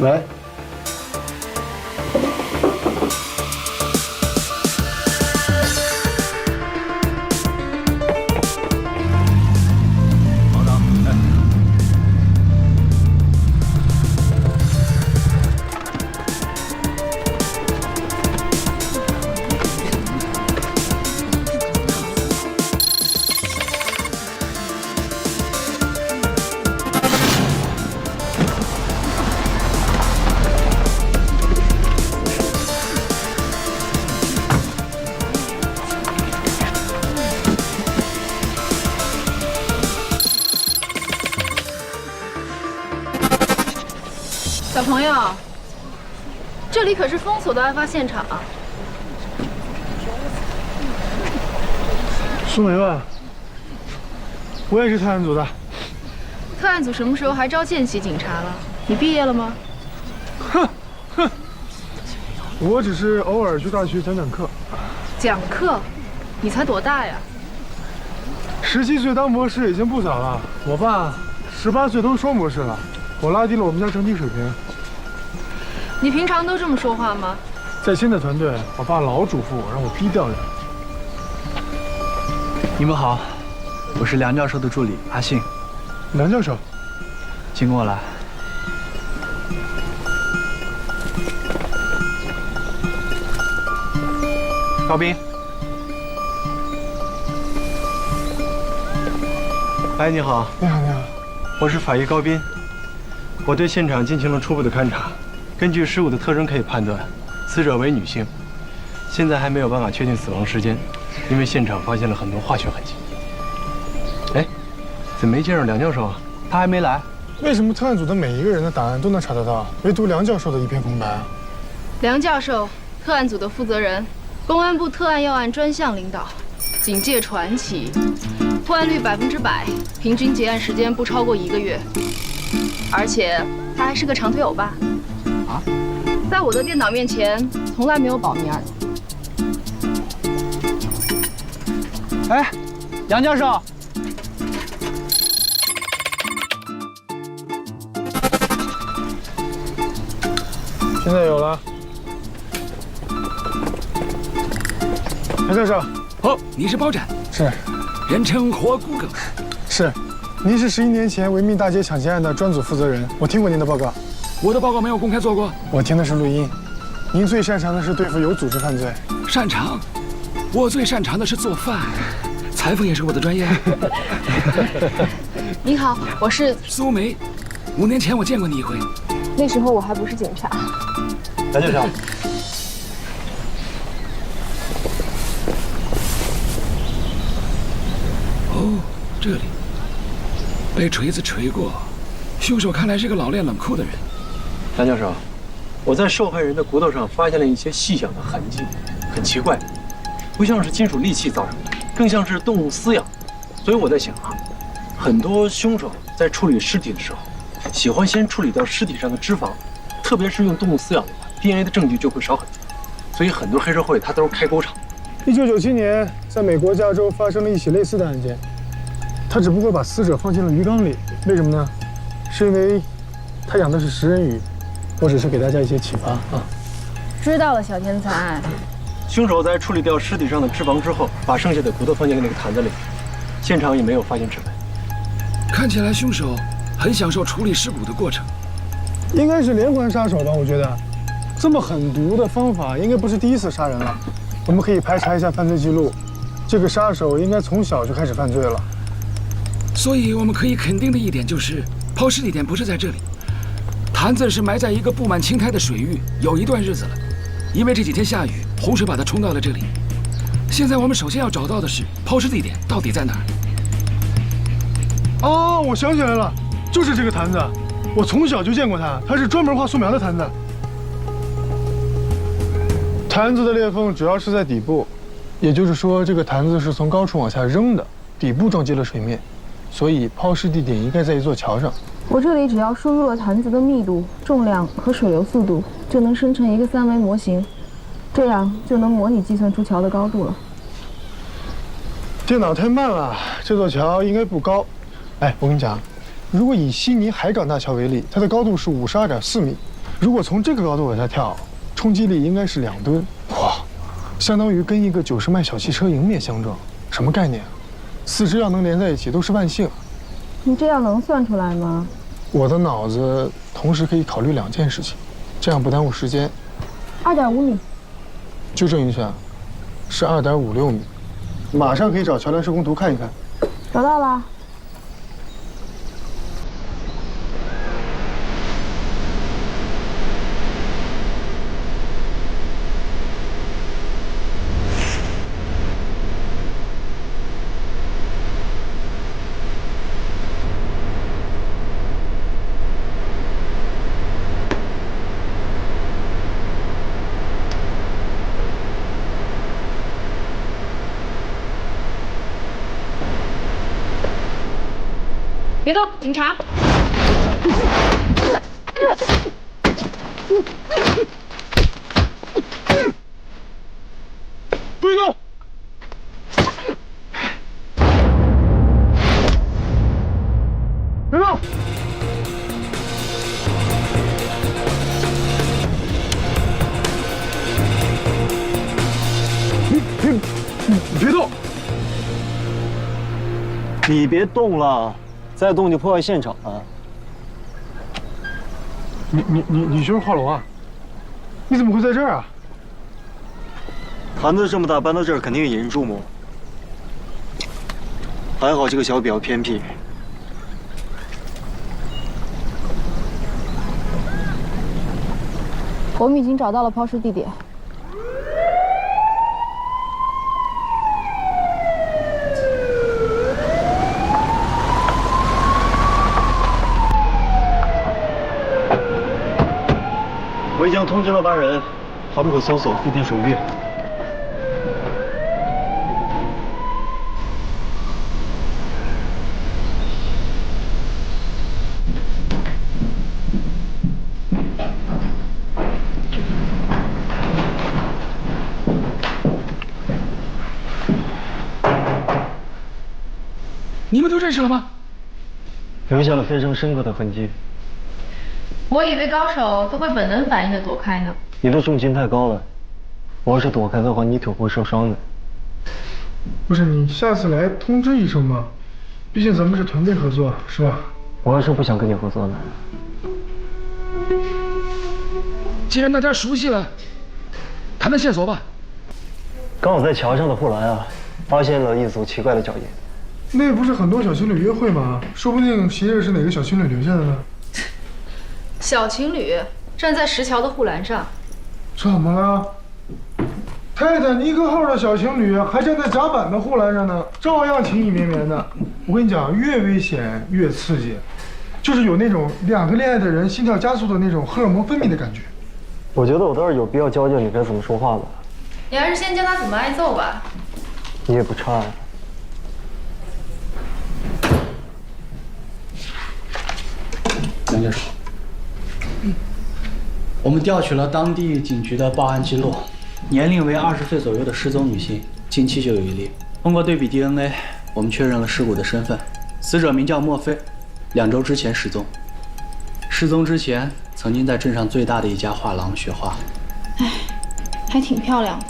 喂。好的，哎。小朋友，这里可是封锁的案发现场。苏梅吧，我也是特案组的。特案组什么时候还招见习警察了？你毕业了吗？哼，我只是偶尔去大学讲讲课。讲课？你才多大呀？17岁当博士已经不早了。我爸18岁都双博士了，我拉低了我们家整体水平。你平常都这么说话吗？在新的团队，我爸老嘱咐我让我低调点。你们好，我是梁教授的助理阿信。梁教授，请跟我来。高斌。哎，你好。你好，你好。我是法医高斌。我对现场进行了初步的勘查，根据尸骨的特征可以判断，死者为女性。现在还没有办法确定死亡时间，因为现场发现了很多化学痕迹。哎，怎么没见着梁教授啊？他还没来。为什么特案组的每一个人的档案都能查得到，唯独梁教授的一片空白啊？梁教授，特案组的负责人，公安部特案要案专项领导，警界传奇，破案率100%，平均结案时间不超过1个月。而且他还是个长腿欧巴。啊？在我的电脑面前，从来没有保密儿。哎，梁教授。现在有了。梁教授。哦，你是包斩。是。人称活骨梗。是。您是11年前维密大街抢劫案的专组负责人，我听过您的报告。我的报告没有公开做过，我听的是录音。您最擅长的是对付有组织犯罪。擅长？我最擅长的是做饭，裁缝也是我的专业。你好，我是苏梅。5年前我见过你一回，那时候我还不是警察。梁教授。哦，这里。被锤子锤过，凶手看来是个老练冷酷的人。梁教授，我在受害人的骨头上发现了一些细小的痕迹，很奇怪，不像是金属利器造成的，更像是动物撕咬。所以我在想啊，很多凶手在处理尸体的时候，喜欢先处理掉尸体上的脂肪，特别是用动物撕咬的话 ，DNA 的证据就会少很多。所以很多黑社会他都是开沟厂。1997年，在美国加州发生了一起类似的案件。他只不过把死者放进了鱼缸里，为什么呢？是因为他养的是食人鱼。我只是给大家一些启发啊。知道了，小天才。凶手在处理掉尸体上的脂肪之后，把剩下的骨头放进了那个坛子里，现场也没有发现指纹。看起来凶手很享受处理尸骨的过程。应该是连环杀手吧？我觉得，这么狠毒的方法应该不是第一次杀人了。我们可以排查一下犯罪记录，这个杀手应该从小就开始犯罪了。所以我们可以肯定的一点就是，抛尸地点不是在这里，坛子是埋在一个布满青苔的水域，有一段日子了。因为这几天下雨，洪水把它冲到了这里。现在我们首先要找到的是抛尸地点到底在哪儿。哦，我想起来了，就是这个坛子，我从小就见过它，它是专门画素描的坛子。坛子的裂缝主要是在底部，也就是说，这个坛子是从高处往下扔的，底部撞击了水面。所以抛尸地点应该在一座桥上。我这里只要输入了坛子的密度、重量和水流速度，就能生成一个3维模型，这样就能模拟计算出桥的高度了。电脑太慢了，这座桥应该不高。哎，我跟你讲，如果以悉尼海港大桥为例，它的高度是52.4米，如果从这个高度往下跳，冲击力应该是2吨，哇，相当于跟一个90迈小汽车迎面相撞，什么概念啊？4肢要能连在一起都是万幸。你这样能算出来吗？我的脑子同时可以考虑2件事情，这样不耽误时间。2.5米，纠正一下，是2.56米。马上可以找桥梁施工图看一看。找到了。别动，警察！不许动！别动！你别动！你别动了。 再动就破坏现场了。你就是华龙啊？你怎么会在这儿啊？坛子这么大，搬到这儿肯定引人注目。还好这个小比较偏僻。我们已经找到了抛尸地点。 我已经通知了班人，好路口搜索，地点守约。你们都认识了吗？留下了非常深刻的痕迹。 我以为高手都会本能反应的躲开呢。你的重心太高了，我要是躲开的话，你腿会受伤的。不是你下次来通知一声吧，毕竟咱们是团队合作，是吧？我还是不想跟你合作的。既然大家熟悉了，谈谈线索吧。刚好在桥上的护栏啊，发现了一组奇怪的脚印。那不是很多小情侣约会吗？说不定鞋印是哪个小情侣留下的呢？ 小情侣站在石桥的护栏上，怎么了？泰坦尼克号的小情侣还站在甲板的护栏上呢，照样情意绵绵的。我跟你讲，越危险越刺激，就是有那种2个恋爱的人心跳加速的那种荷尔蒙分泌的感觉。我觉得我倒是有必要教教你该怎么说话了。你还是先教他怎么挨揍吧。你也不差呀。杨教授。 我们调取了当地警局的报案记录，年龄为20岁左右的失踪女性，近期就有一例。通过对比 DNA， 我们确认了尸骨的身份，死者名叫莫非，2周之前失踪。失踪之前，曾经在镇上最大的一家画廊学画。哎，还挺漂亮的。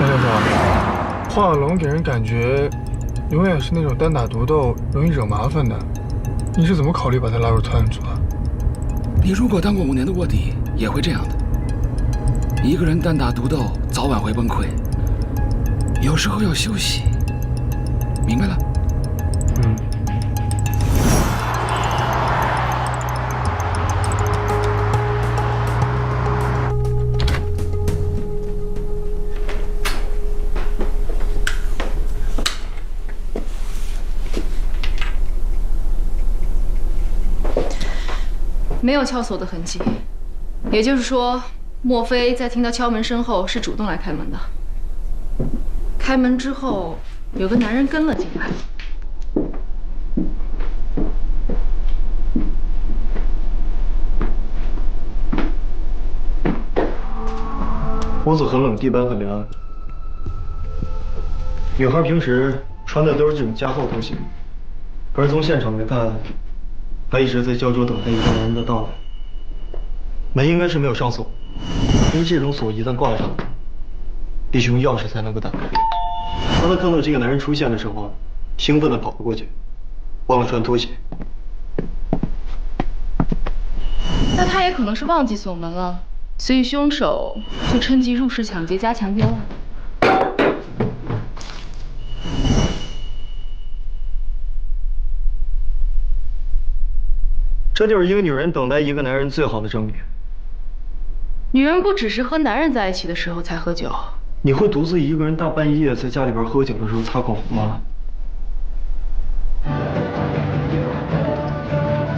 杨教授，画龙给人感觉永远是那种单打独斗、容易惹麻烦的。 你是怎么考虑把他拉入特案组的？你如果当过5年的卧底，也会这样的。一个人单打独斗，早晚会崩溃。有时候要休息，明白了？嗯。没有撬锁的痕迹，也就是说，莫非在听到敲门声后是主动来开门的。开门之后，有个男人跟了进来。屋子很冷，地板很凉。女孩平时穿的都是这种加厚头型，可是从现场来看，他一直在胶州等待一个男人的到来。门应该是没有上锁，因为这种锁一旦挂上，必须用钥匙才能够打开。当他看到这个男人出现的时候，兴奋地跑了过去，忘了穿拖鞋。那他也可能是忘记锁门了，所以凶手就趁机入室抢劫加强奸了。这就是一个女人等待一个男人最好的证明。女人不只是和男人在一起的时候才喝酒。你会独自一个人大半夜在家里边喝酒的时候擦口红吗？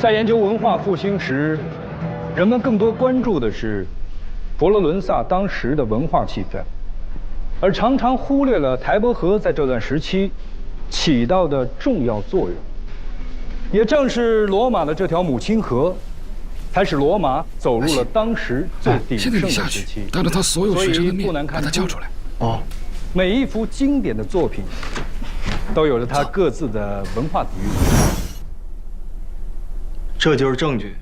在研究文化复兴时，人们更多关注的是佛罗伦萨当时的文化气氛，而常常忽略了台伯河在这段时期起到的重要作用。也正是罗马的这条母亲河，才使罗马走入了当时最鼎盛的时期。当着他所有学生的面把不难看他叫出来。哦，每一幅经典的作品都有着它各自的文化底蕴。这就是证据。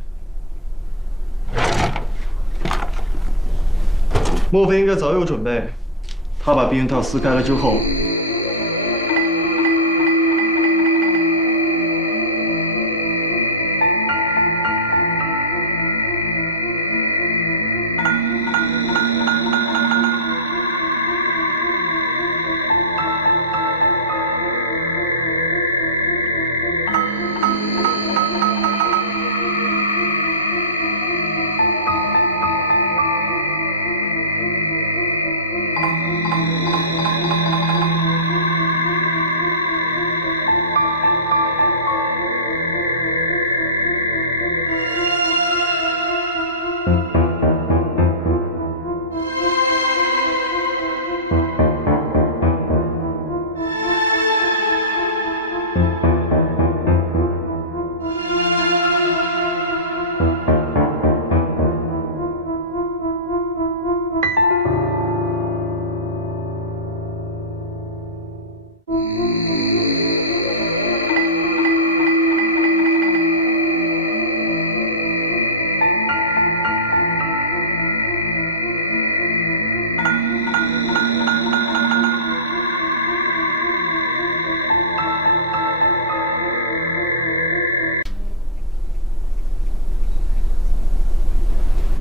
莫非应该早有准备？他把避孕套撕开了之后，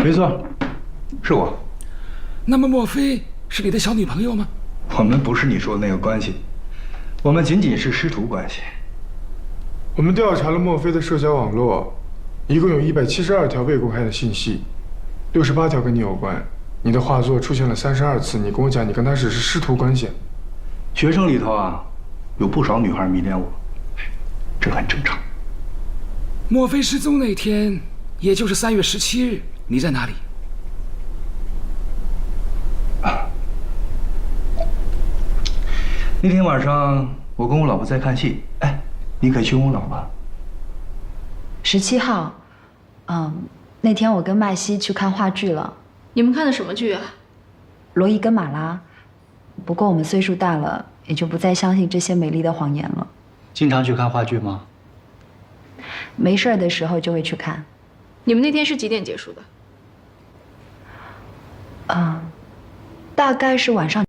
没错，是我。那么莫非是你的小女朋友吗？我们不是你说的那个关系，我们仅仅是师徒关系。我们调查了莫非的社交网络，一共有172条未公开的信息，68条跟你有关。你的画作出现了32次，你跟我讲你跟他只是师徒关系。学生里头啊，有不少女孩迷恋我，这很正常。莫非失踪那天，也就是3月17日，你在哪里？那天晚上我跟我老婆在看戏，哎，你可去问我老婆。17号，那天我跟麦西去看话剧了。你们看的什么剧啊？罗伊跟马拉。不过我们岁数大了，也就不再相信这些美丽的谎言了。经常去看话剧吗？没事儿的时候就会去看。你们那天是几点结束的？大概是晚上。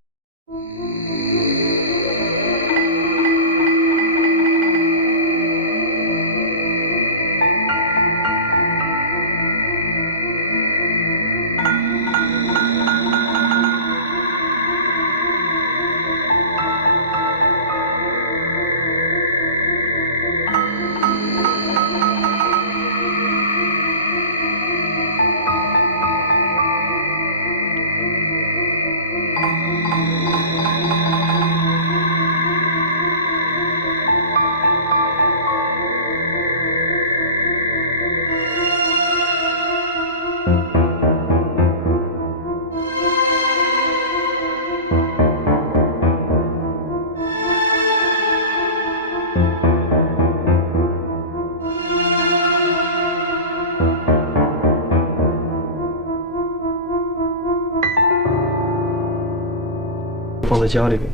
放在家里边，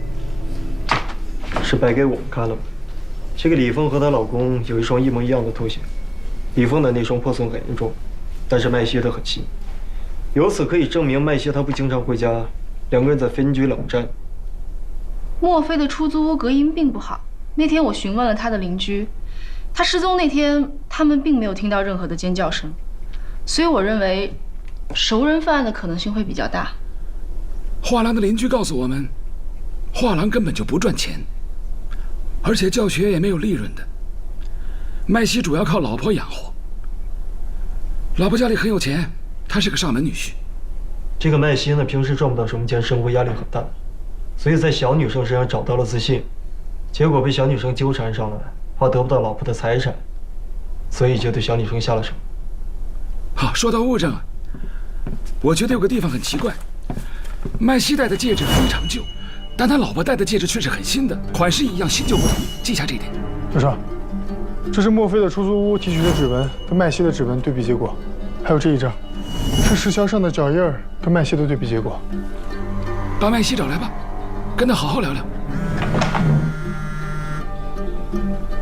是摆给我们看了吗？这个李凤和她老公有一双一模一样的拖鞋，李凤的那双破损很严重，但是麦西的很新。由此可以证明麦西他不经常回家，两个人在分居冷战。莫非的出租屋隔音并不好？那天我询问了他的邻居，他失踪那天他们并没有听到任何的尖叫声，所以我认为熟人犯案的可能性会比较大。画廊的邻居告诉我们，画廊根本就不赚钱，而且教学也没有利润的。麦西主要靠老婆养活，老婆家里很有钱，他是个上门女婿。这个麦西呢，平时赚不到什么钱，生活压力很大，所以在小女生身上找到了自信，结果被小女生纠缠上了，怕得不到老婆的财产，所以就对小女生下了手。好，说到物证啊，我觉得有个地方很奇怪，麦西戴的戒指非常旧，但他老婆戴的戒指却是很新的，款式一样，新旧不同，记下这一点。教授，这是莫非的出租屋提取的指纹跟麦西的指纹对比结果，还有这一张，是石桥上的脚印儿跟麦西的对比结果。把麦西找来吧，跟他好好聊聊。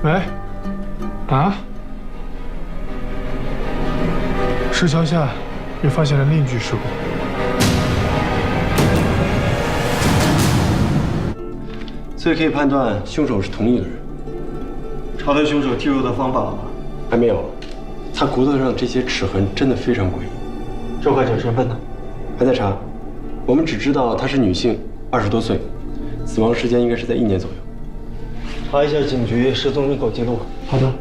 喂，啊？石桥下又发现了另一具尸骨。所以可以判断凶手是同一个人。查到凶手剃肉的方法了吗？还没有，他骨头上这些齿痕真的非常诡异。受害者身份呢？还在查，我们只知道她是女性，20多岁，死亡时间应该是在1年左右。查一下警局失踪人口记录。好的。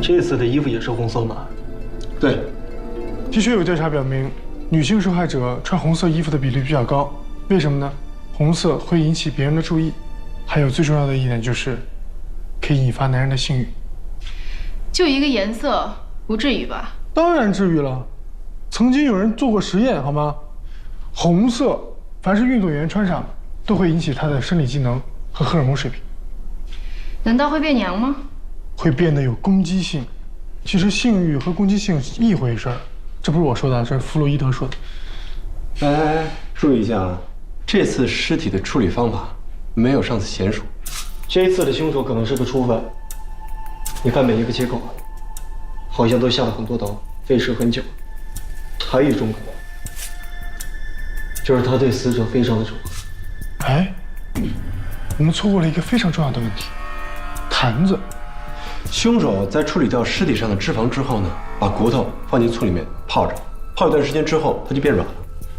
这次的衣服也是红色吗？对，的确有调查表明，女性受害者穿红色衣服的比例比较高。为什么呢？红色会引起别人的注意，还有最重要的一点就是，可以引发男人的性欲。就一个颜色，不至于吧？当然至于了，曾经有人做过实验，好吗？红色，凡是运动员穿上，都会引起他的生理机能和荷尔蒙水平。难道会变娘吗？会变得有攻击性。其实性欲和攻击性是一回事儿，这不是我说的，这是弗洛伊德说的。哎，注意一下啊，这次尸体的处理方法没有上次娴熟。这一次的凶手可能是个初犯。你看每一个切口，好像都下了很多刀，费时很久。还有一种可能，就是他对死者非常的仇恨。哎，我们错过了一个非常重要的问题，坛子。凶手在处理掉尸体上的脂肪之后呢，把骨头放进醋里面泡着，泡一段时间之后它就变软了，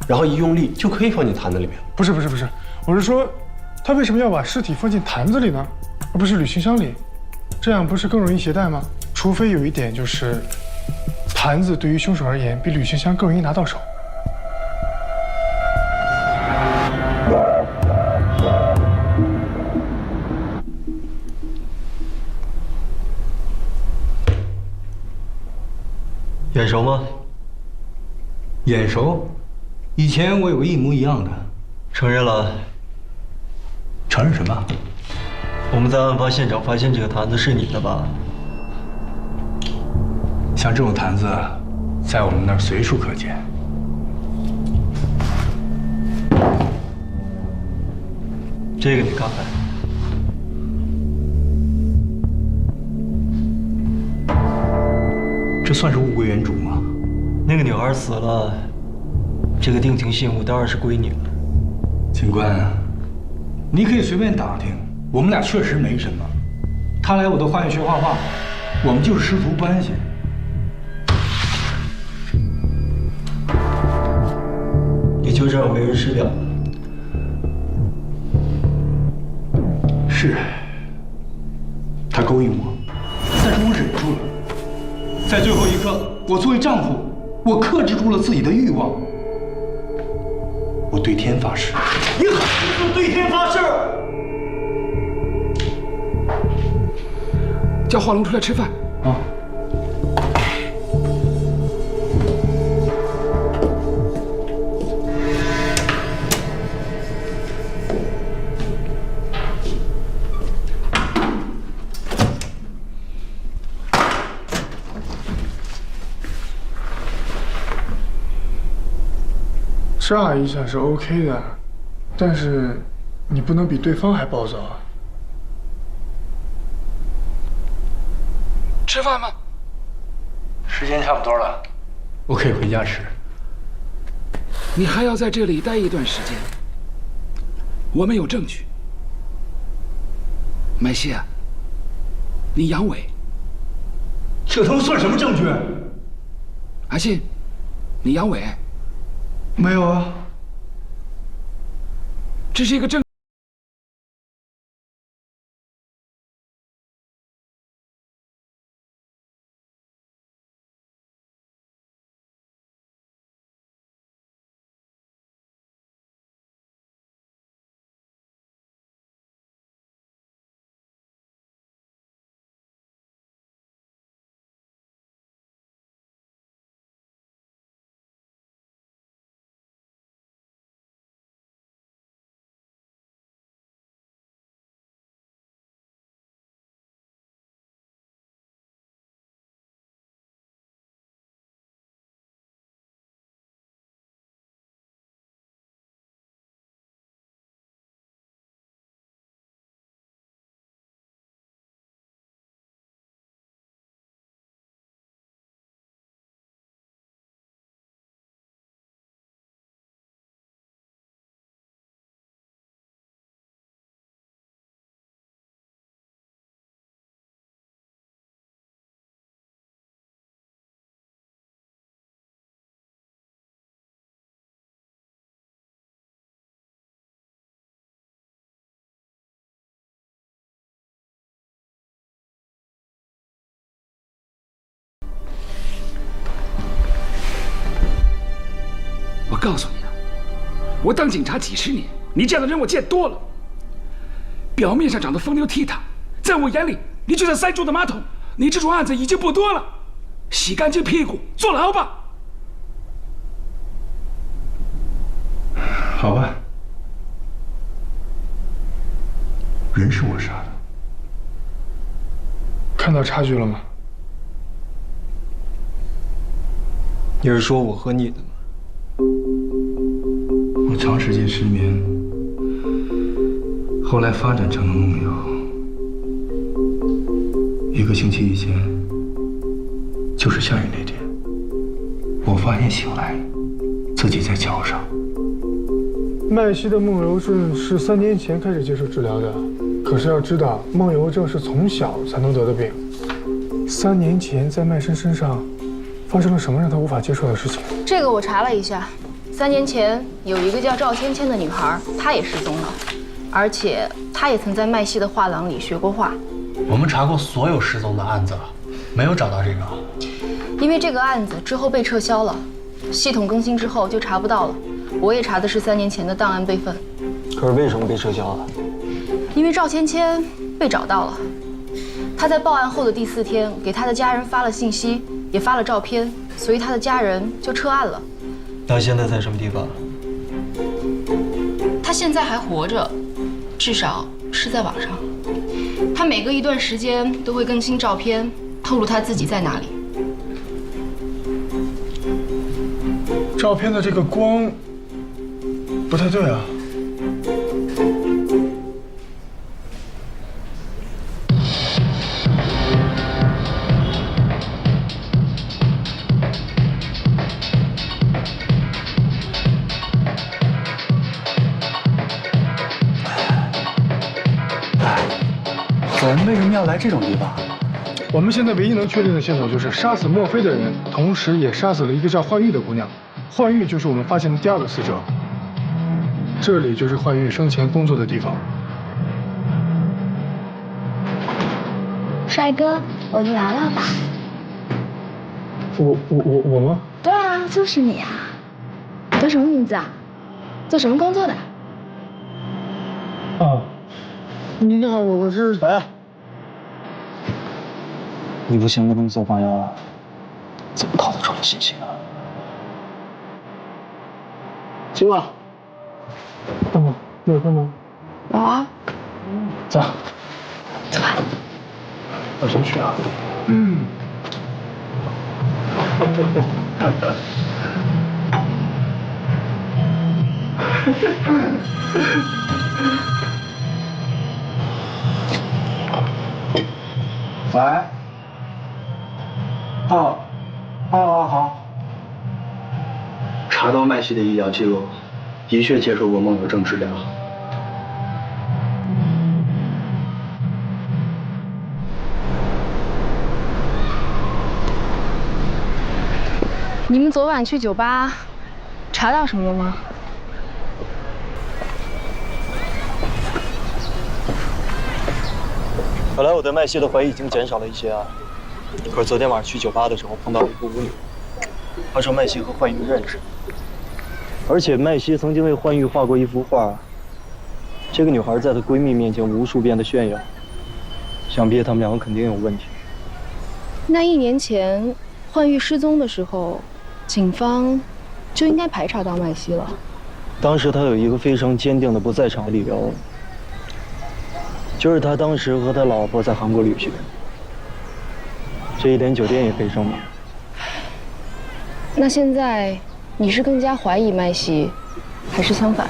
然后一用力就可以放进坛子里面。不是，我是说，他为什么要把尸体放进坛子里呢，而不是旅行箱里？这样不是更容易携带吗？除非有一点就是，坛子对于凶手而言比旅行箱更容易拿到手。眼熟吗？眼熟，以前我有个一模一样的。承认了。承认什么？我们在案发现场发现这个坛子是你的吧？像这种坛子，在我们那儿随处可见。这个你看看，这算是物归原主吗？那个女孩死了，这个定情信物当然是归你了。警官，你可以随便打听，我们俩确实没什么。他来我的花园学画画，我们就是师徒关系。你就这样为人师表了？是，他勾引我，但是我忍住了。在最后一刻，我作为丈夫，我克制住了自己的欲望。我对天发誓。你还是对天发誓？叫画龙出来吃饭啊！炸一下是 OK 的，但是你不能比对方还暴躁啊！吃饭吗？时间差不多了，我可以回家吃。你还要在这里待一段时间。我们有证据。麦西啊，你阳痿。这他妈算什么证据？阿信，你阳痿。没有啊。这是一个证。我告诉你啊，我当警察几十年，你这样的人我见多了。表面上长得风流倜傥，在我眼里，你就像塞住的马桶。你这种案子已经不多了，洗干净屁股坐牢吧。好吧，人是我杀的。看到差距了吗？你是说我和你的吗？我长时间失眠，后来发展成了梦游。1个星期以前，就是下雨那天，我发现醒来，自己在桥上。麦西的梦游症是3年前开始接受治疗的，可是要知道，梦游症是从小才能得的病。3年前，在麦生身上发生了什么让他无法接受的事情？这个我查了一下，3年前有一个叫赵芊芊的女孩，她也失踪了，而且她也曾在麦西的画廊里学过画。我们查过所有失踪的案子，没有找到这个。因为这个案子之后被撤销了，系统更新之后就查不到了。我也查的是3年前的档案备份。可是为什么被撤销了？因为赵芊芊被找到了，她在报案后的第4天给她的家人发了信息，也发了照片，所以她的家人就撤案了。他现在在什么地方？她现在还活着，至少是在网上。她每隔一段时间都会更新照片，透露她自己在哪里。照片的这个光不太对啊。我们为什么要来这种地方？我们现在唯一能确定的线索就是杀死墨菲的人，同时也杀死了一个叫幻玉的姑娘。幻玉就是我们发现的第2个死者。这里就是幻玉生前工作的地方。帅哥，我就来了吧？我吗？对啊，就是你啊。叫什么名字啊？做什么工作的？啊，你好，我是哎，你不行不能做朋友啊，怎么套得出来信息啊？行吧。有空吗？有啊。走。走吧。我先去啊。喂。好。查到麦西的医疗记录，的确接受过梦游症治疗。你们昨晚去酒吧，查到什么了吗？本来我对麦西的怀疑已经减少了一些啊，可是昨天晚上去酒吧的时候碰到了一个舞女，她说麦西和幻玉认识，而且麦西曾经为幻玉画过一幅画，这个女孩在她闺蜜面前无数遍的炫耀，想必他们两个肯定有问题。那1年前幻玉失踪的时候，警方就应该排查到麦西了。当时他有一个非常坚定的不在场的理由，就是他当时和他老婆在韩国旅行，这一点酒店也可以证明。那现在你是更加怀疑麦西，还是相反？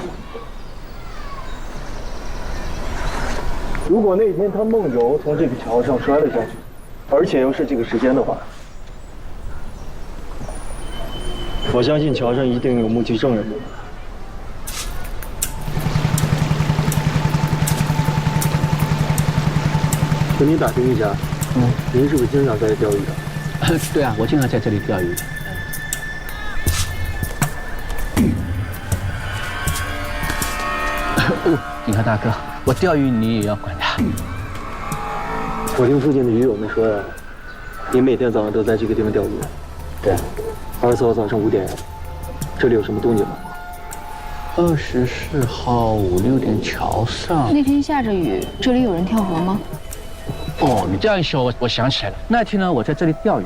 如果那天他梦游从这个桥上摔了下去，而且又是这个时间的话，我相信桥上一定有目击证人。跟你打听一下，您是不是经常在这钓鱼的？对啊，我经常在这里钓鱼。哦，警察大哥，我钓鱼你也要管的。我听附近的鱼友们说呀，你每天早上都在这个地方钓鱼。对。24号早上5点，这里有什么动静吗？24号5、6点桥上。那天下着雨，这里有人跳河吗？哦，你这样一说，我想起来了。那天呢，我在这里钓鱼，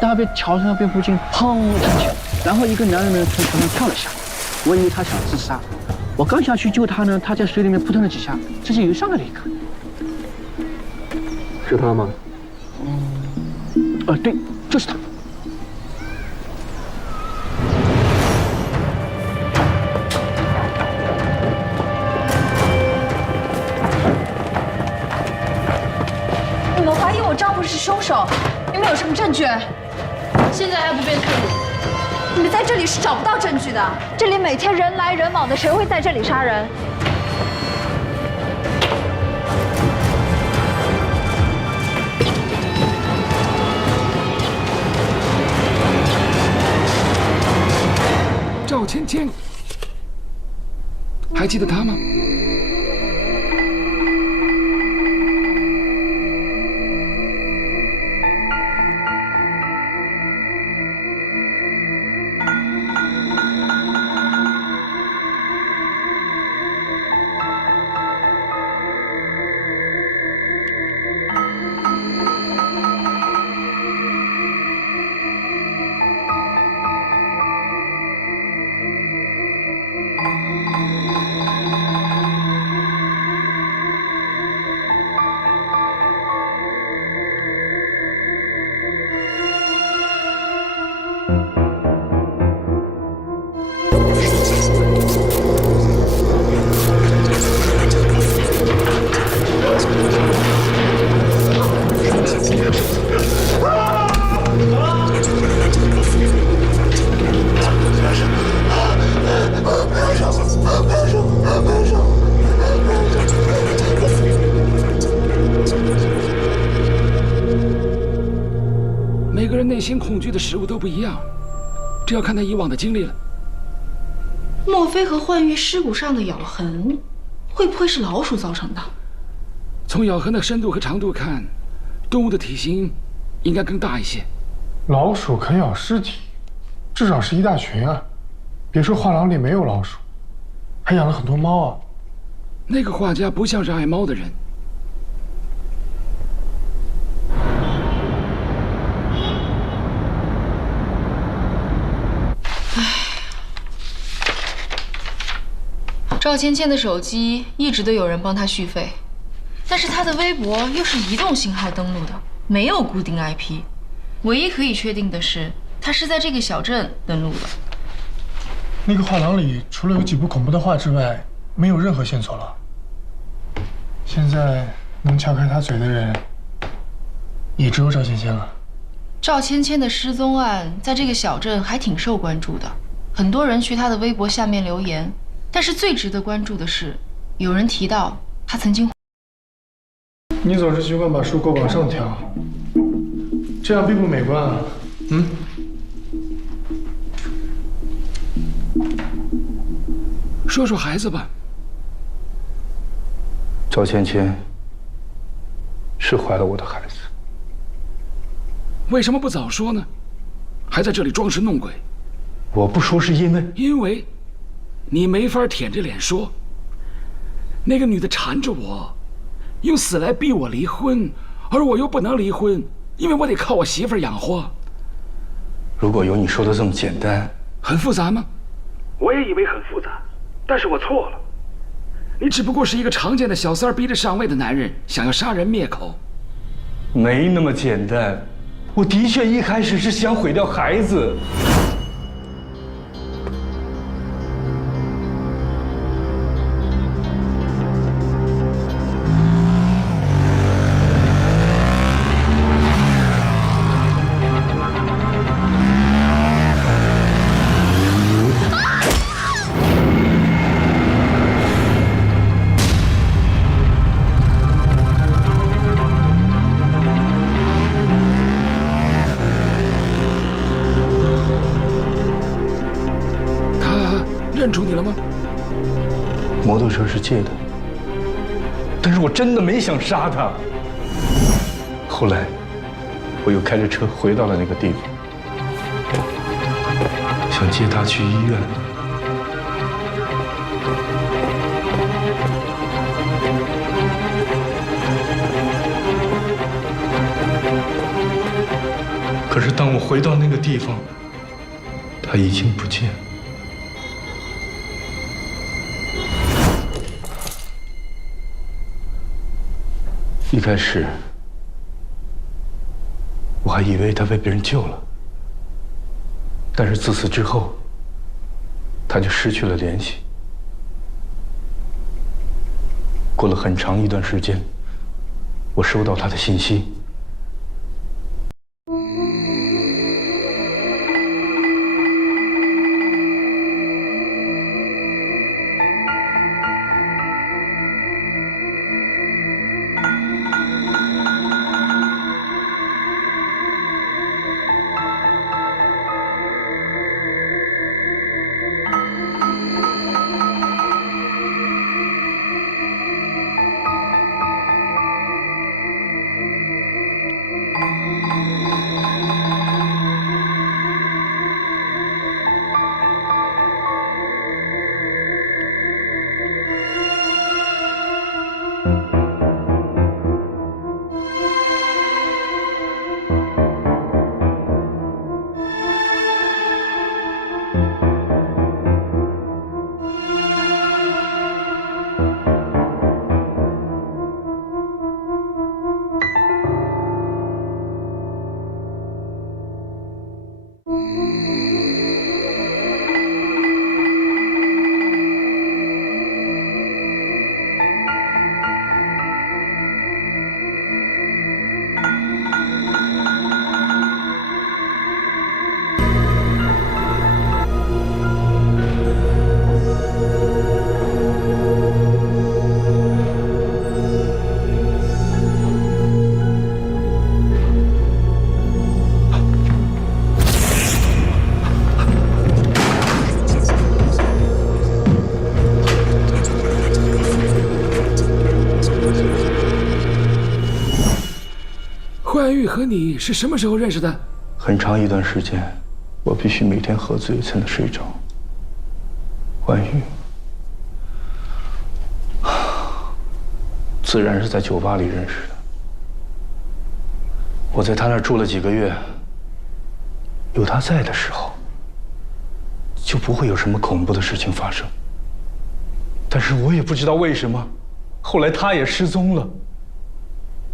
那边桥上那边附近砰一声，然后一个男人呢从桥上跳了下来，我以为他想自杀，我刚想去救他呢，他在水里面扑腾了几下，直接又上来了一个。是他吗？对，就是他。你们怀疑我丈夫是凶手，你们有什么证据？现在还不便透露。你们在这里是找不到证据的，这里每天人来人往的，谁会在这里杀人？赵芊芊，还记得她吗？每个人内心恐惧的食物都不一样，这要看他以往的经历了。莫非和幻玉尸骨上的咬痕，会不会是老鼠造成的？从咬痕的深度和长度看，动物的体型应该更大一些。老鼠啃咬尸体，至少是一大群啊！别说画廊里没有老鼠，还养了很多猫啊。那个画家不像是爱猫的人。赵芊芊的手机一直都有人帮她续费，但是她的微博又是移动信号登录的，没有固定 IP。唯一可以确定的是，她是在这个小镇登录的。那个画廊里除了有几幅恐怖的画之外，没有任何线索了。现在能撬开他嘴的人，也只有赵芊芊了。赵芊芊的失踪案在这个小镇还挺受关注的，很多人去她的微博下面留言。但是最值得关注的是，有人提到她曾经……你总是习惯把书钩往上挑，这样并不美观啊。说说孩子吧。赵芊芊是怀了我的孩子。为什么不早说呢？还在这里装神弄鬼。我不说是因为你没法舔着脸说，那个女的缠着我，用死来逼我离婚，而我又不能离婚，因为我得靠我媳妇儿养活。如果有你说的这么简单，很复杂吗？我也以为很复杂，但是我错了。你只不过是一个常见的小三儿逼着上位的男人，想要杀人灭口。没那么简单。我的确一开始是想毁掉孩子。认出你了吗？摩托车是借的，但是我真的没想杀他。后来，我又开着车回到了那个地方，想接他去医院。可是当我回到那个地方，他已经不见了。一开始，我还以为他被别人救了，但是自此之后，他就失去了联系。过了很长一段时间，我收到他的信息。冠玉和你是什么时候认识的？很长一段时间，我必须每天喝醉才能睡着。冠玉，自然是在酒吧里认识的。我在他那儿住了几个月，有他在的时候，就不会有什么恐怖的事情发生。但是我也不知道为什么，后来他也失踪了。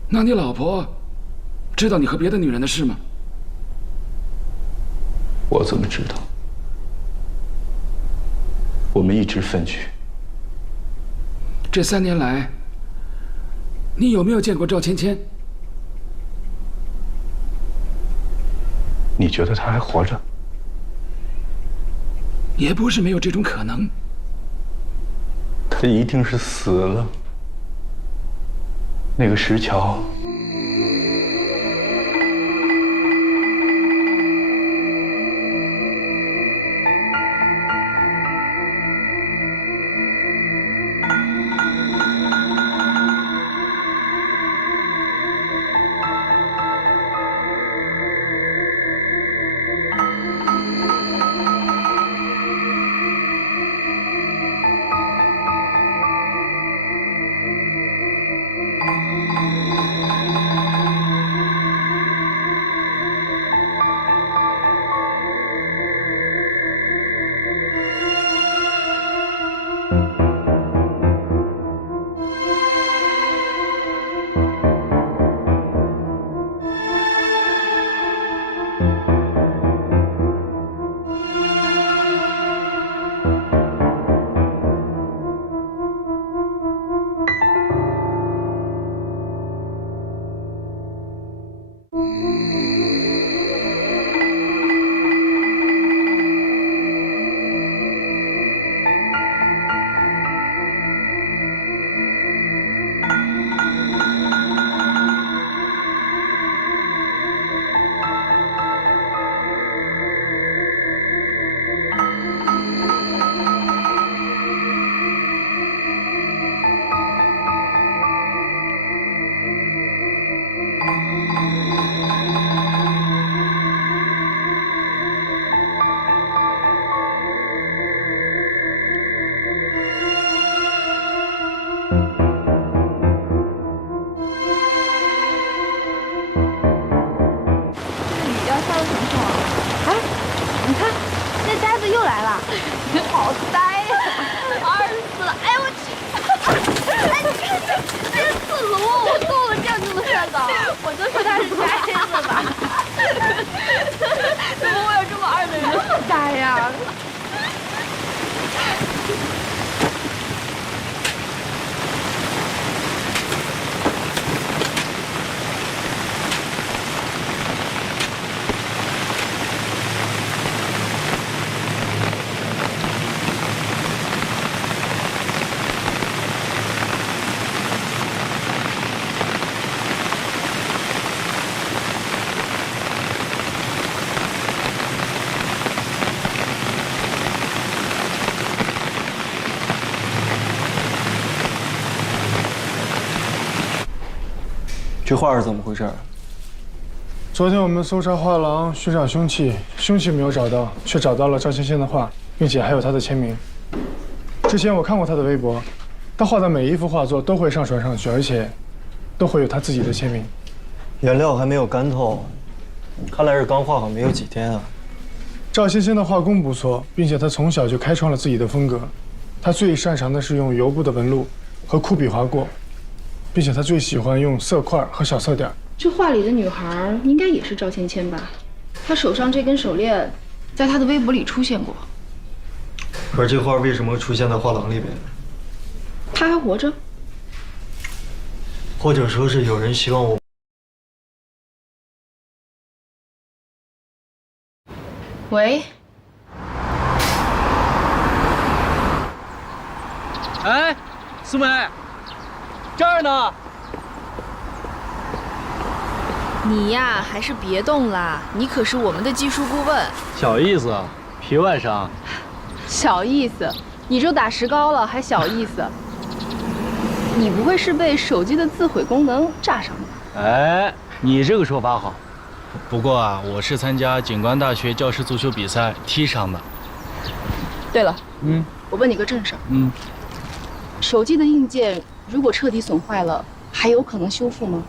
那你老婆知道你和别的女人的事吗？我怎么知道？我们一直分居。这3年来，你有没有见过赵芊芊？你觉得她还活着？也不是没有这种可能。她一定是死了。那个石桥。好呆呀，2死了！哎我去！哎你看这刺龙，我够了这样就能算到，我就说他是呆子吧。怎么会有这么二的人？这么呆呀？这画是怎么回事？昨天我们搜查画廊寻找凶器，凶器没有找到，却找到了赵芊芊的画，并且还有她的签名。之前我看过她的微博，她画的每一幅画作都会上传上去，而且都会有她自己的签名。颜料还没有干透，看来是刚画好没有几天啊。赵芊芊的画工不错，并且她从小就开创了自己的风格。她最擅长的是用油布的纹路和酷笔划过。 并且他最喜欢用色块和小色点。这画里的女孩应该也是赵芊芊吧？她手上这根手链，在她的微博里出现过。可是这画为什么会出现在画廊里边？她还活着？或者说是有人希望我？喂。哎，苏梅。 这儿呢。你呀，还是别动啦，你可是我们的技术顾问。小意思，皮外伤。小意思，你就打石膏了，还小意思？你不会是被手机的自毁功能炸伤的吧？哎，你这个说法好。不过啊，我是参加警官大学教师足球比赛踢伤的。对了，我问你个正事儿。手机的硬件。 如果彻底损坏了，还有可能修复吗？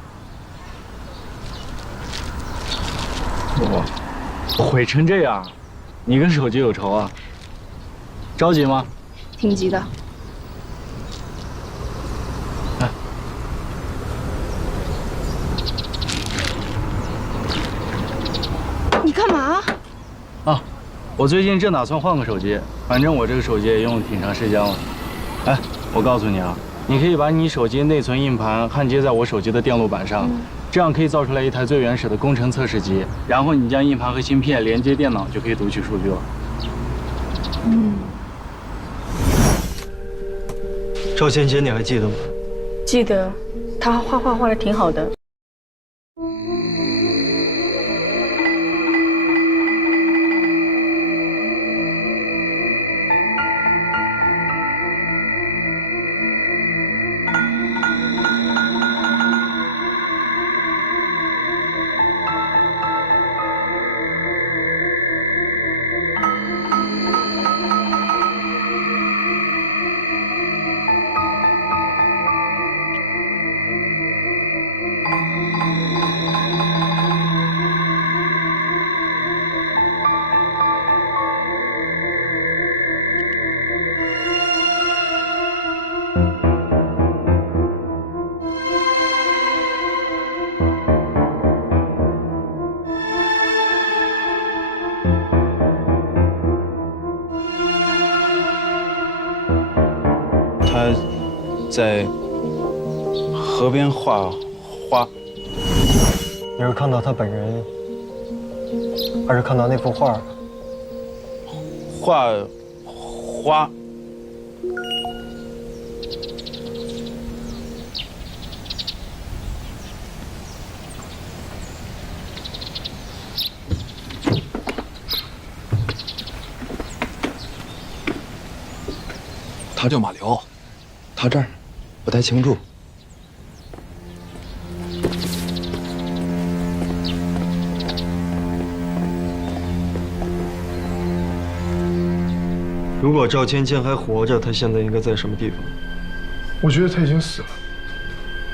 我毁成这样，你跟手机有仇啊？着急吗？挺急的。哎，你干嘛？啊，我最近正打算换个手机，反正我这个手机也用了挺长时间了。哎，我告诉你啊，你可以把你手机内存硬盘焊接在我手机的电路板上，这样可以造出来一台最原始的工程测试机。然后你将硬盘和芯片连接电脑，就可以读取数据了。赵芊芊，你还记得吗？记得，他画画画的挺好的。他在河边画花。你是看到他本人，还是看到那幅画？画花。他叫马辽，他这儿不太清楚。如果赵芊芊还活着，她现在应该在什么地方？我觉得他已经死了。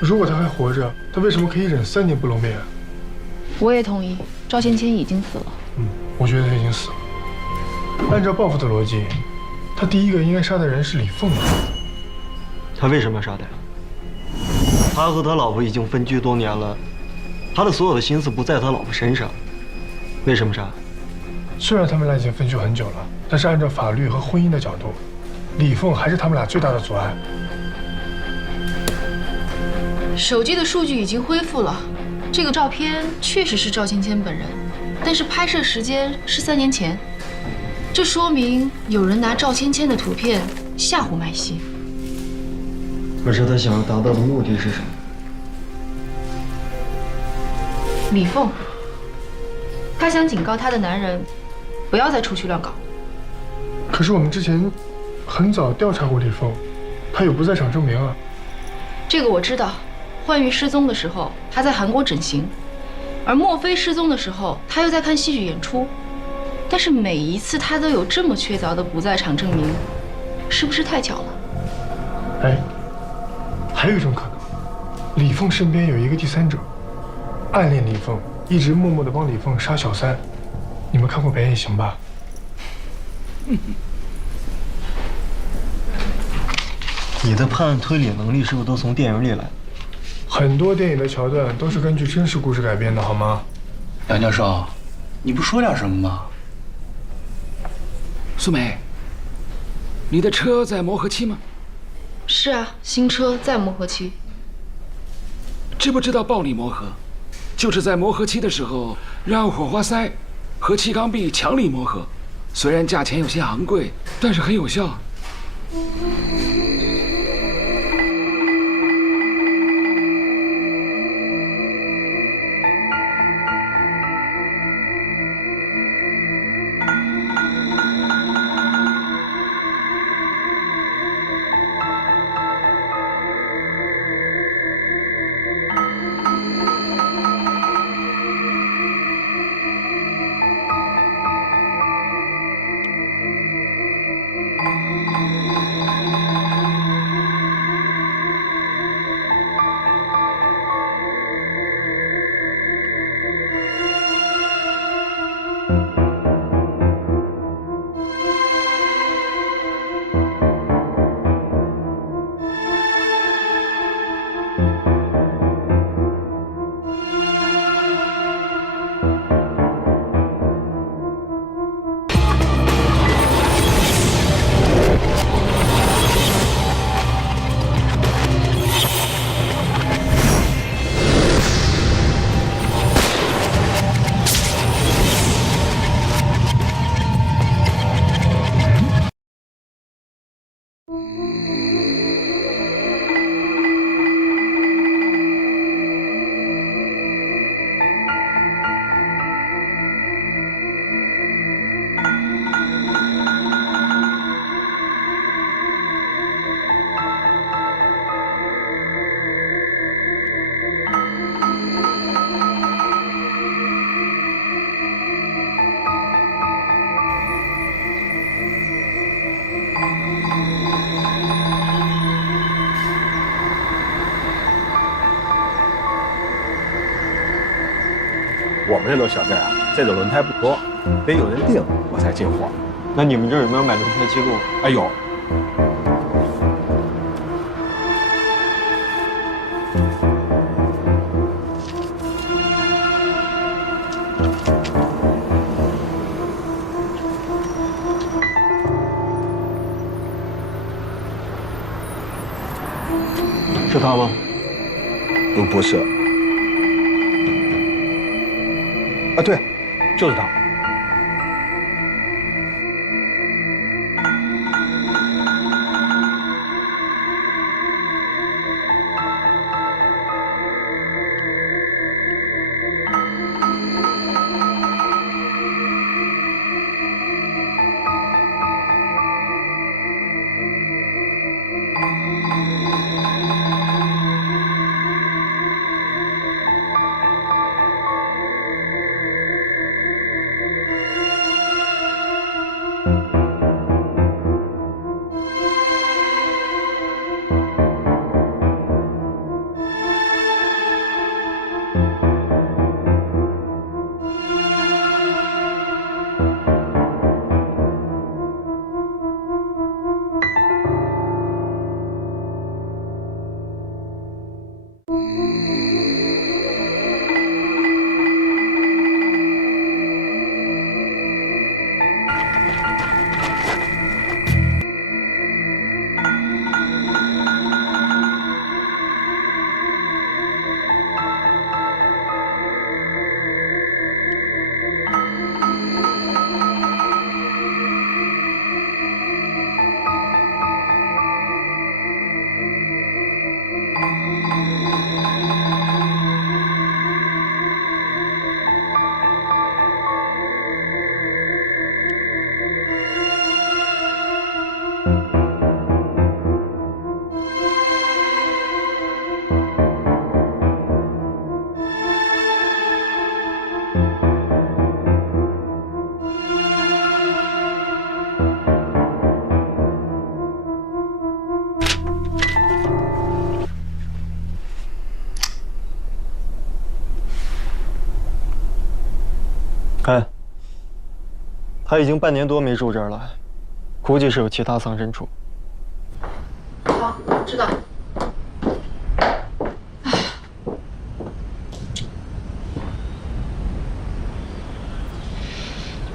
如果他还活着，他为什么可以忍3年不露面？我也同意，赵芊芊已经死了。我觉得他已经死了。按照报复的逻辑，他第一个应该杀的人是李凤吧？他为什么要杀他呀？他和他老婆已经分居多年了，他的所有的心思不在他老婆身上，为什么杀？虽然他们俩已经分居很久了，但是按照法律和婚姻的角度，李凤还是他们俩最大的阻碍。手机的数据已经恢复了，这个照片确实是赵芊芊本人，但是拍摄时间是3年前，这说明有人拿赵芊芊的图片吓唬麦西。可是他想要达到的目的是什么？李凤，她想警告她的男人，不要再出去乱搞。可是我们之前很早调查过李凤，她有不在场证明啊。这个我知道，焕玉失踪的时候，她在韩国整形，而莫非失踪的时候，她又在看戏剧演出。但是每一次她都有这么确凿的不在场证明，是不是太巧了？哎，还有一种可能，李凤身边有一个第三者，暗恋李凤，一直默默地帮李凤杀小三。你们看过《白夜行》吧？你的判案推理能力是不是都从电影里来？很多电影的桥段都是根据真实故事改编的，好吗？杨教授，你不说点什么吗？苏梅，你的车在磨合期吗？是啊，新车在磨合期。知不知道暴力磨合，就是在磨合期的时候让火花塞和气缸壁强力磨合，虽然价钱有些昂贵，但是很有效。我们这种小镇啊，这种轮胎不多，得有人订我才进货。那你们这儿有没有买轮胎记录？哎有。是他吗？不是。啊，对，就是他。看，他已经半年多没住这儿了，估计是有其他藏身处。好，知道。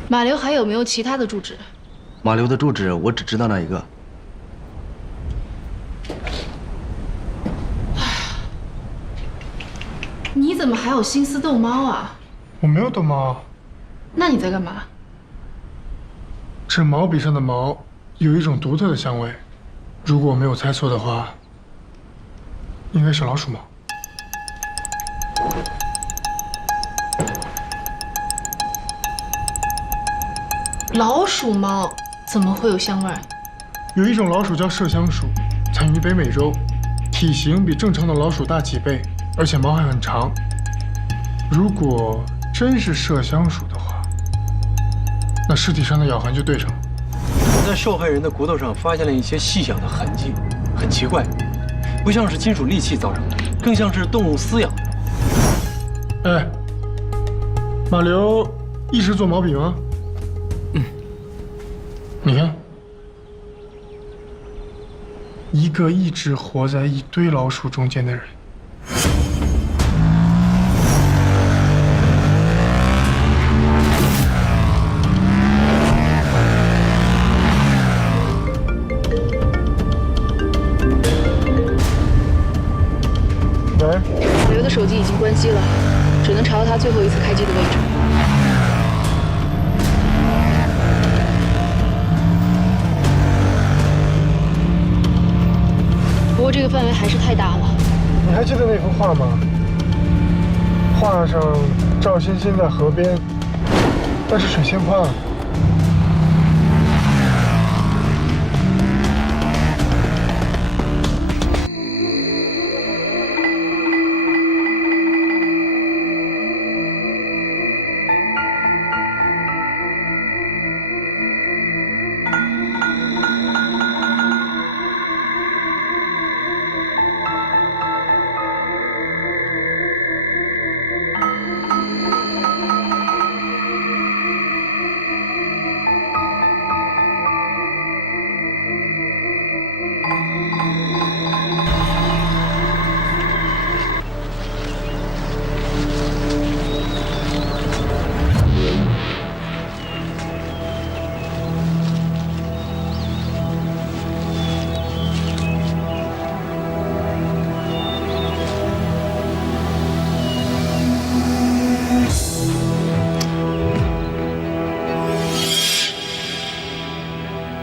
马流还有没有其他的住址？马流的住址我只知道那一个。你怎么还有心思逗猫啊？我没有逗猫。那你在干嘛？这毛笔上的毛有一种独特的香味，如果我没有猜错的话，应该是老鼠毛。老鼠毛怎么会有香味？有一种老鼠叫麝香鼠，产于北美洲，体型比正常的老鼠大几倍，而且毛还很长。如果真是麝香鼠的话，那尸体上的咬痕就对上了。我在受害人的骨头上发现了一些细小的痕迹，很奇怪，不像是金属利器造成的，更像是动物撕咬。哎，马流一直做毛笔吗？你看，一个一直活在一堆老鼠中间的人。喂，马流的手机已经关机了，只能查到他最后一次开机的位置。过这个范围还是太大了。你还记得那幅画吗？画上赵欣欣在河边，那是水仙花。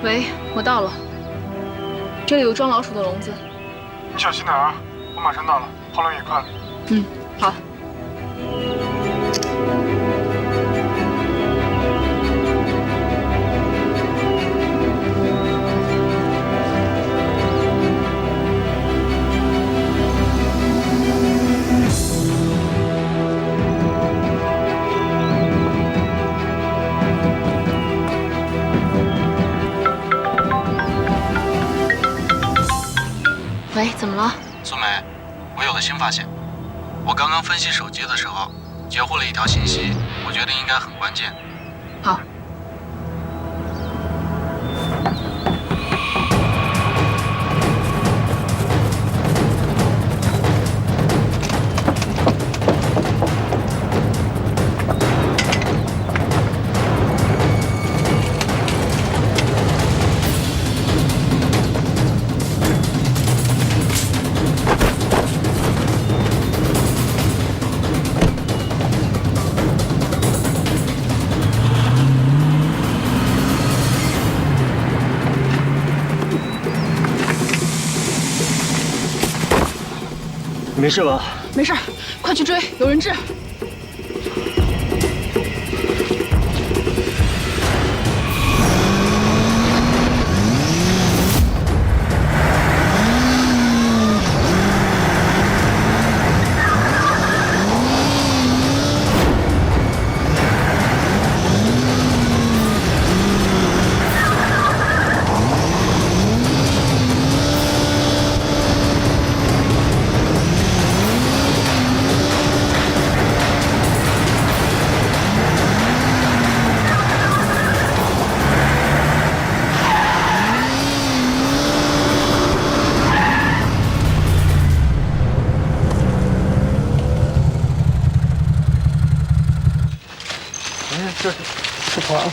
喂，我到了，这里有装老鼠的笼子。你小心点啊！我马上到了，跑冷也快了。嗯，好。喂，怎么了？苏梅，我有个新发现。我刚刚分析手机的时候，截获了一条信息，我觉得应该很关键。好。你没事吧？没事，快去追，有人质。这跑了。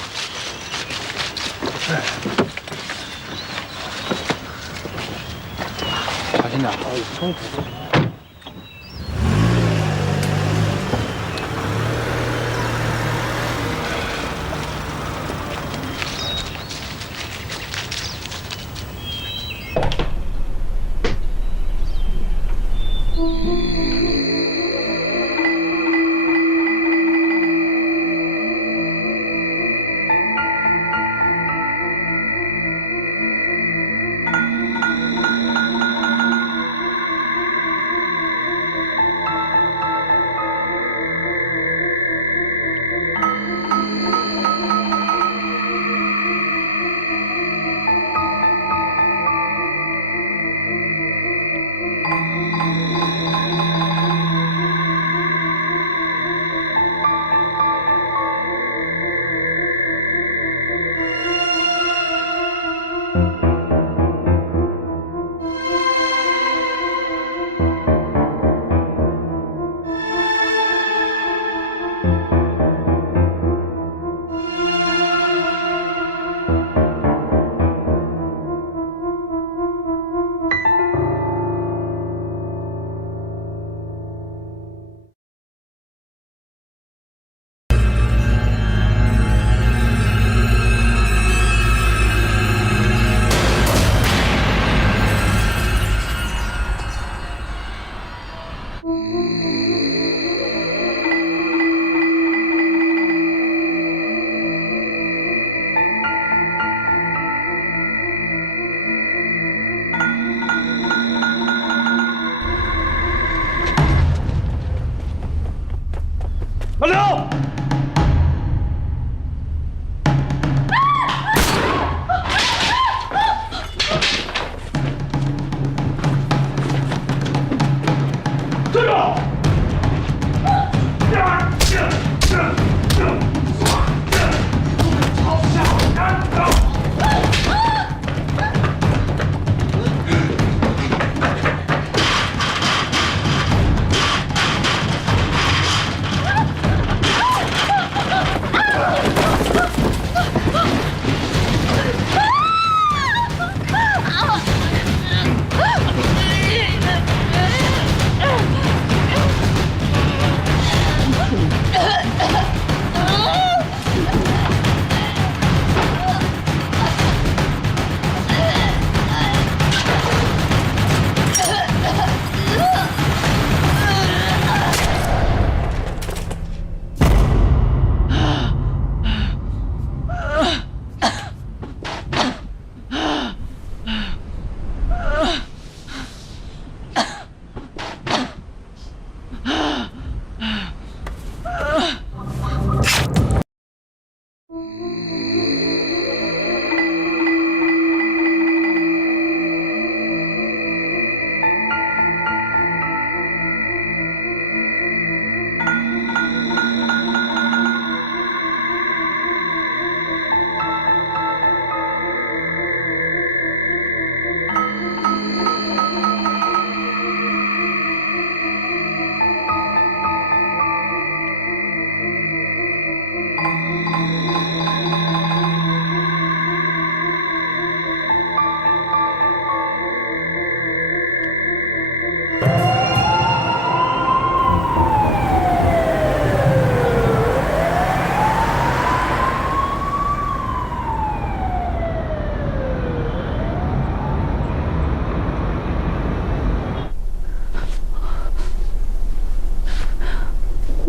小心点，有冲突。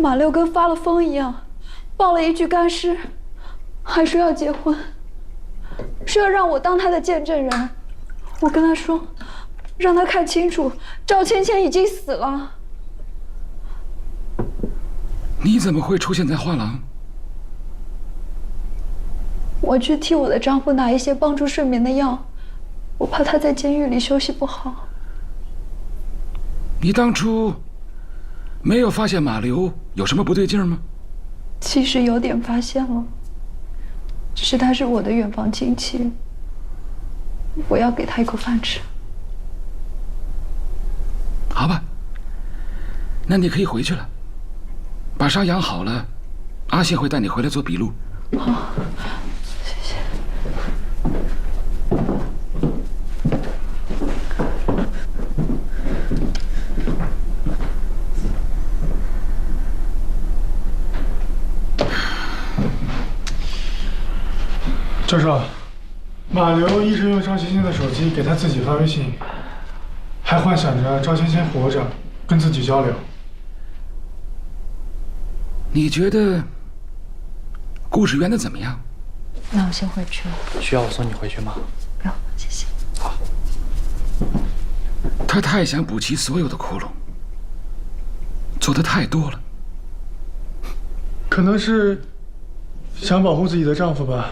马六跟发了疯一样，报了一句干尸，还说要结婚，说要让我当他的见证人。我跟他说，让他看清楚，赵芊芊已经死了。你怎么会出现在画廊？我去替我的丈夫拿一些帮助睡眠的药，我怕他在监狱里休息不好。你当初没有发现马流有什么不对劲吗？其实有点发现了，只是他是我的远房亲戚，我要给他一口饭吃。好吧，那你可以回去了。把伤养好了，阿信会带你回来做笔录。好，谢谢。教授，马流一直用赵芊芊的手机给他自己发微信，还幻想着赵芊芊活着，跟自己交流。你觉得故事圆的怎么样？那我先回去了。需要我送你回去吗？不用，谢谢。好。他太想补齐所有的窟窿，做的太多了。可能是想保护自己的丈夫吧。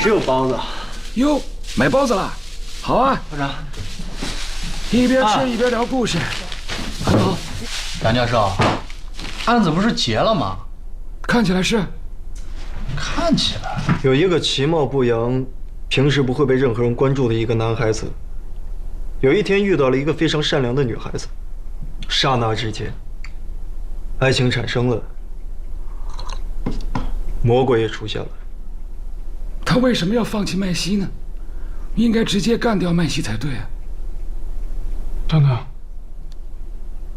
只有包子。哟，买包子了，好啊，科长。一边吃一边聊故事。好，杨教授，案子不是结了吗？看起来是。看起来有一个其貌不扬、平时不会被任何人关注的一个男孩子，有一天遇到了一个非常善良的女孩子，刹那之间，爱情产生了，魔鬼也出现了。他为什么要放弃麦西呢？应该直接干掉麦西才对啊。等等，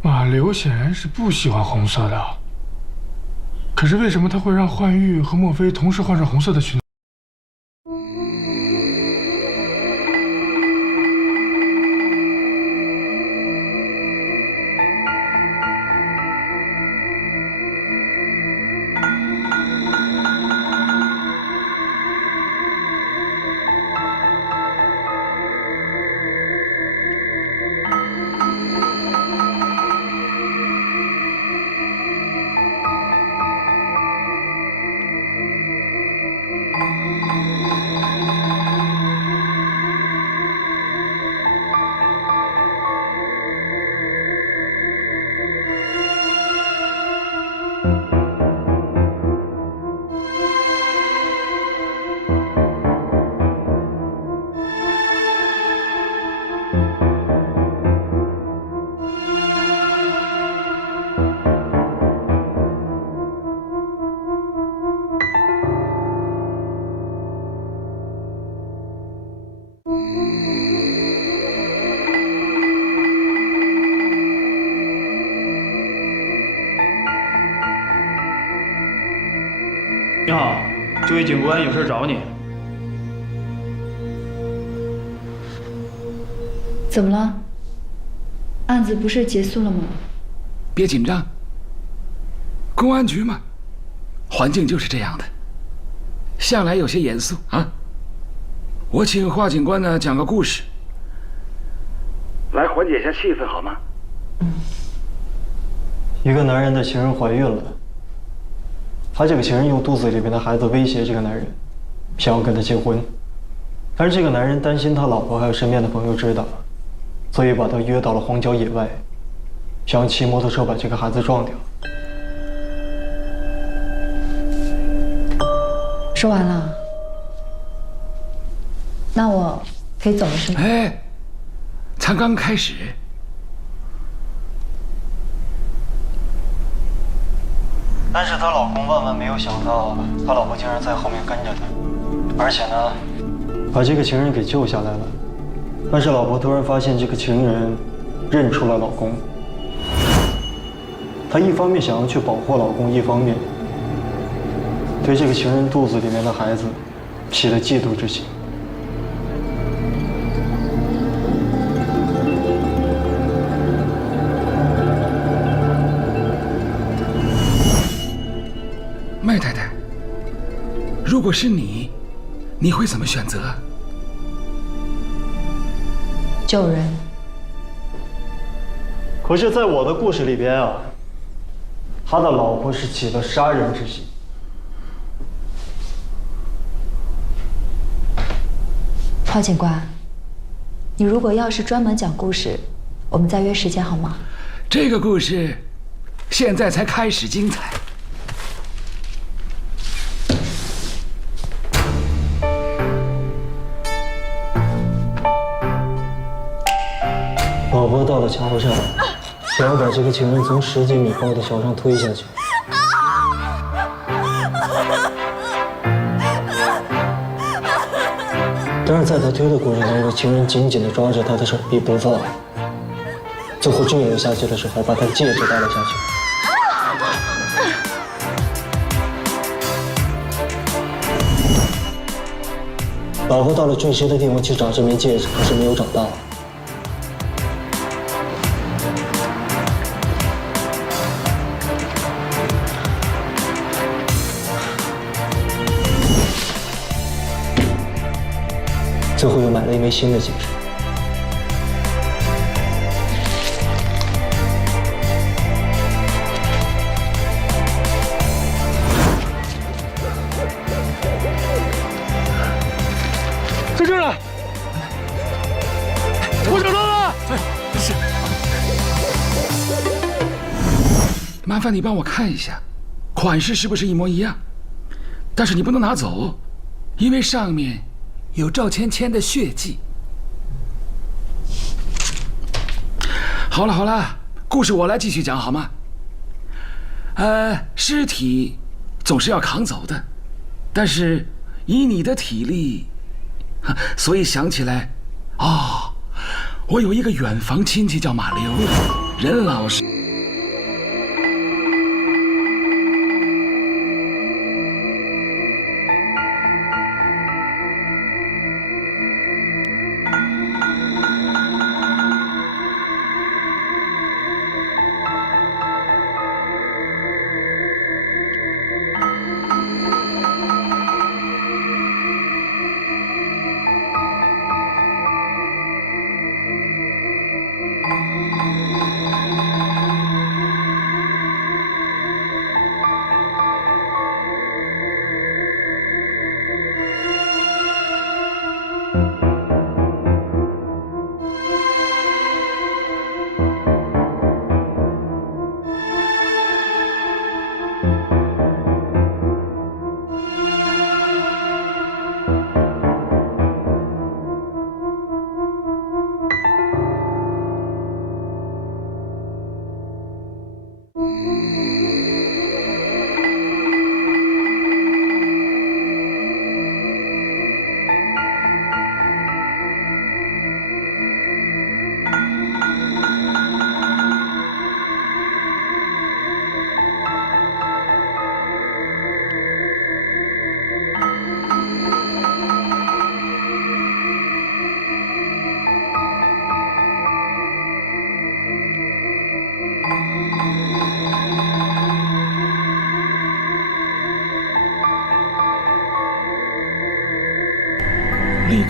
马流显然是不喜欢红色的，可是为什么他会让幻玉和莫非同时换上红色的裙子？你好，这位警官有事找你。怎么了？案子不是结束了吗？别紧张。公安局嘛，环境就是这样的，向来有些严肃啊。我请华警官呢讲个故事，来缓解一下气氛好吗？一个男人的情人怀孕了，他这个情人用肚子里面的孩子威胁这个男人，想要跟他结婚，但是这个男人担心他老婆还有身边的朋友知道，所以把他约到了荒郊野外，想要骑摩托车把这个孩子撞掉。说完了，那我可以走了是吗？哎，才刚开始。但是她老公万万没有想到，她老婆竟然在后面跟着他，而且呢，把这个情人给救下来了。但是老婆突然发现这个情人认出了老公，她一方面想要去保护老公，一方面对这个情人肚子里面的孩子起了嫉妒之心。麦太太，如果是你，你会怎么选择？救人。可是，在我的故事里边啊，他的老婆是起了杀人之心。郝警官，你如果要是专门讲故事，我们再约时间好吗？这个故事现在才开始精彩。老婆到了桥上，想要把这个情人从10几米高的桥上推下去。但是在他推的过程当中，情人紧紧地抓着他的手臂不放，最后坠落下去的时候，把他戒指戴了下去。老婆到了坠尸的地方去找这枚戒指，可是没有找到。最后又买了一枚新的戒指。在这儿呢，我找到了。是。麻烦你帮我看一下，款式是不是一模一样？但是你不能拿走，因为上面有赵芊芊的血迹。好了好了，故事我来继续讲好吗？尸体总是要扛走的，但是以你的体力，所以想起来，哦，我有一个远房亲戚叫马流，人老实。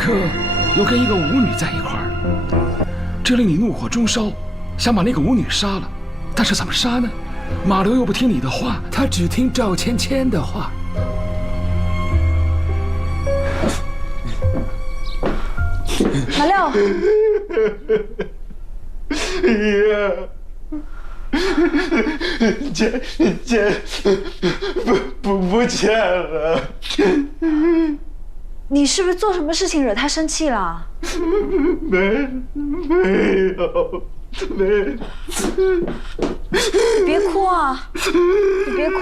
可又跟一个舞女在一块儿，这令你怒火中烧，想把那个舞女杀了。但是怎么杀呢？马流又不听你的话，他只听赵芊芊的话。马六，爷，钱不见了。你是不是做什么事情惹他生气了？没有。你别哭啊！你别哭。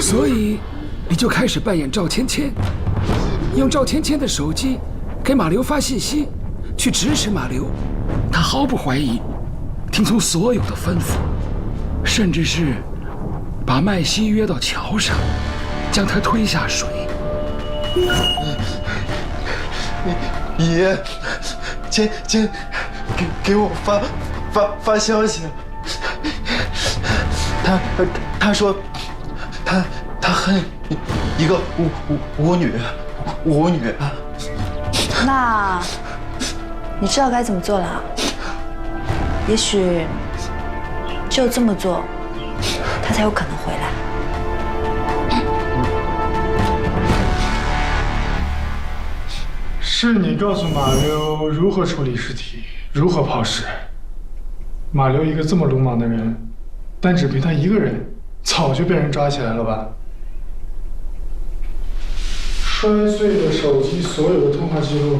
所以你就开始扮演赵芊芊，用赵芊芊的手机给马流发信息，去指使马流。他毫不怀疑，听从所有的吩咐，甚至是把麦西约到桥上，将他推下水。爷，芊给我发消息，他说他恨一个舞女。那你知道该怎么做了？也许只有这么做，他才有可能回来。是你告诉马溜如何处理尸体，如何抛尸。马溜一个这么鲁莽的人，单只凭他一个人，早就被人抓起来了吧？摔碎了手机所有的通话记录。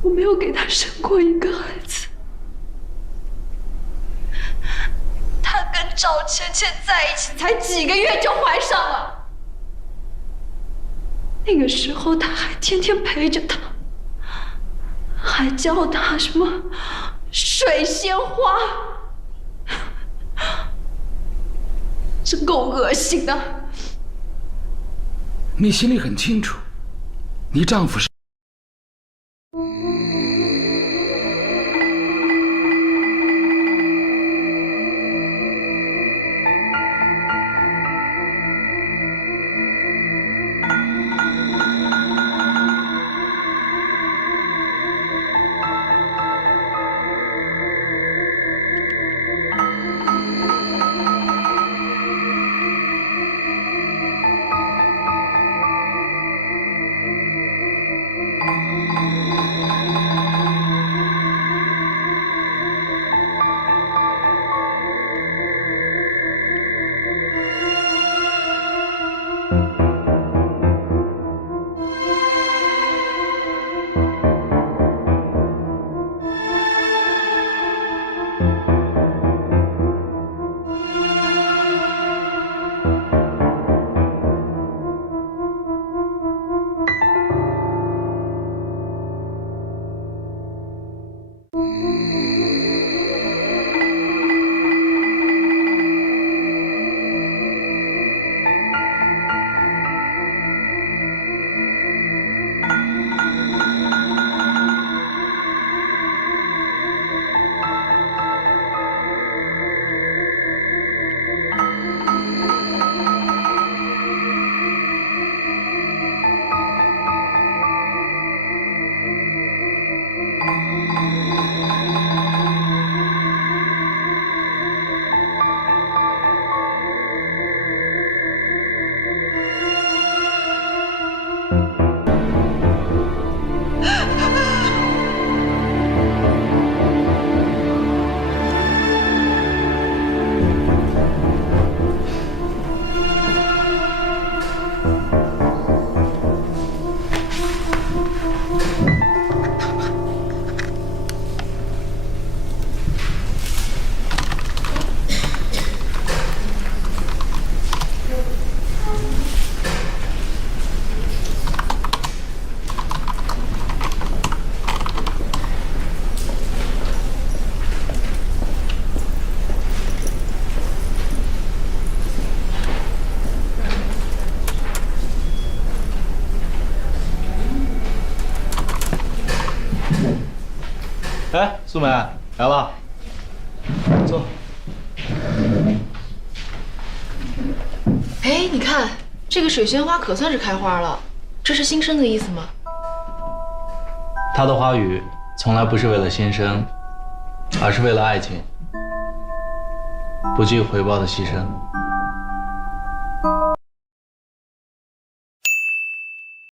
我没有给他生过一个孩子。他跟赵芊芊在一起才几个月就怀上了，那个时候他还天天陪着他，还教他什么水仙花，真够恶心的。你心里很清楚，你丈夫是。哎，素梅来了，坐。哎，你看这个水仙花可算是开花了，这是新生的意思吗？它的花语从来不是为了新生，而是为了爱情，不计回报的牺牲。